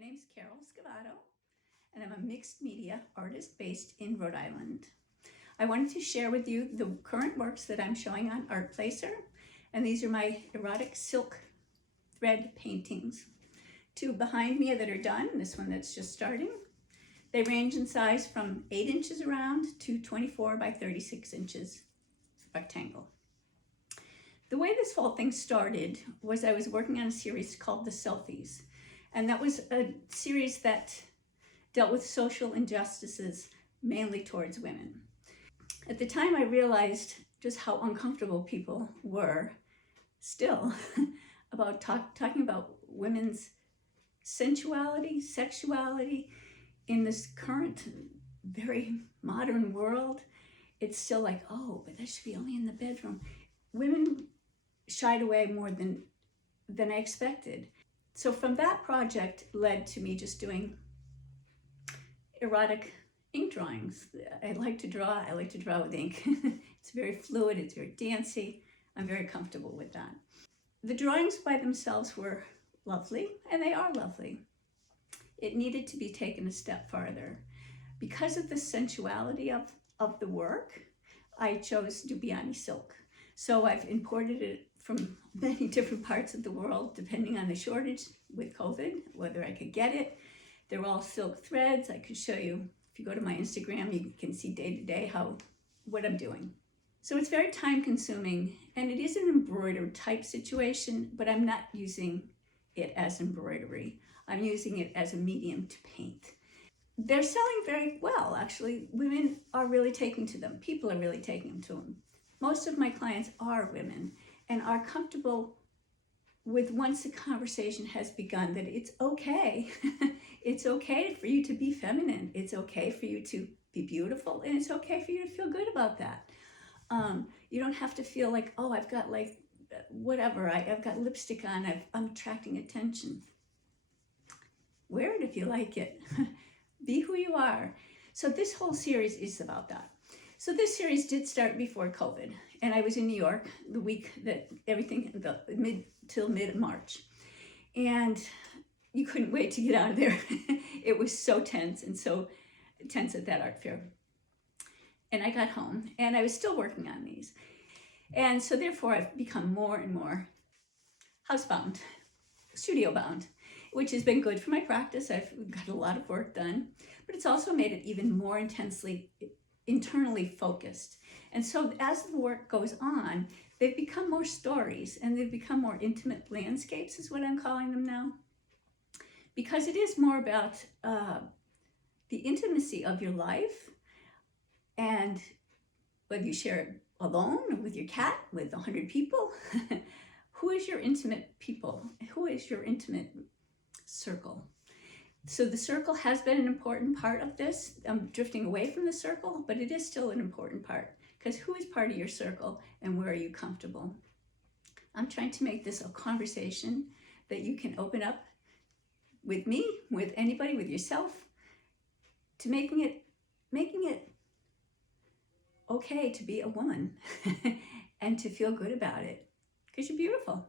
name's Carol Scavotto, and I'm a mixed media artist based in Rhode Island. I wanted to share with you the current works that I'm showing on Art Placer, and these are my erotic silk thread paintings. Two behind me that are done, this one that's just starting. They range in size from 8 inches around to 24 by 36 inches rectangle. The way this whole thing started was I was working on a series called the Selfies, and that was a series that dealt with social injustices, mainly towards women. At the time, I realized just how uncomfortable people were still about talking about women's sensuality, sexuality in this current, very modern world. It's still like, oh, but that should be only in the bedroom. Women shied away more than I expected. So from that project led to me just doing erotic ink drawings. I like to draw with ink. It's very fluid, it's very dancey. I'm very comfortable with that. The drawings by themselves were lovely, and they are lovely. It needed to be taken a step farther. Because of the sensuality of the work, I chose Dubiani silk. So I've imported it from many different parts of the world, depending on the shortage with COVID, whether I could get it. They're all silk threads. I could show you, if you go to my Instagram, you can see day to day what I'm doing. So it's very time consuming, and it is an embroidered type situation, but I'm not using it as embroidery. I'm using it as a medium to paint. They're selling very well, actually. Women are really taking to them. People are really taking to them. Most of my clients are women and are comfortable with, once the conversation has begun, that it's okay. It's okay for you to be feminine. It's okay for you to be beautiful, and it's okay for you to feel good about that. You don't have to feel like, oh, I've got like whatever, I've got lipstick on, I'm attracting attention. Wear it if you like it. Be who you are. So this whole series is about that. So this series did start before COVID, and I was in New York the week that everything, till mid-March. And you couldn't wait to get out of there. It was so tense, and so tense at that art fair. And I got home, and I was still working on these. And so therefore I've become more and more housebound, studio bound, which has been good for my practice. I've got a lot of work done, but it's also made it even more intensely internally focused. And so as the work goes on, they've become more stories, and they've become more intimate landscapes is what I'm calling them now. Because it is more about the intimacy of your life, and whether you share it alone or with your cat, with 100 people, who is your intimate people? Who is your intimate circle? So the circle has been an important part of this. I'm drifting away from the circle, but it is still an important part, because who is part of your circle and where are you comfortable? I'm trying to make this a conversation that you can open up with me, with anybody, with yourself, to making it okay to be a woman and to feel good about it, because you're beautiful.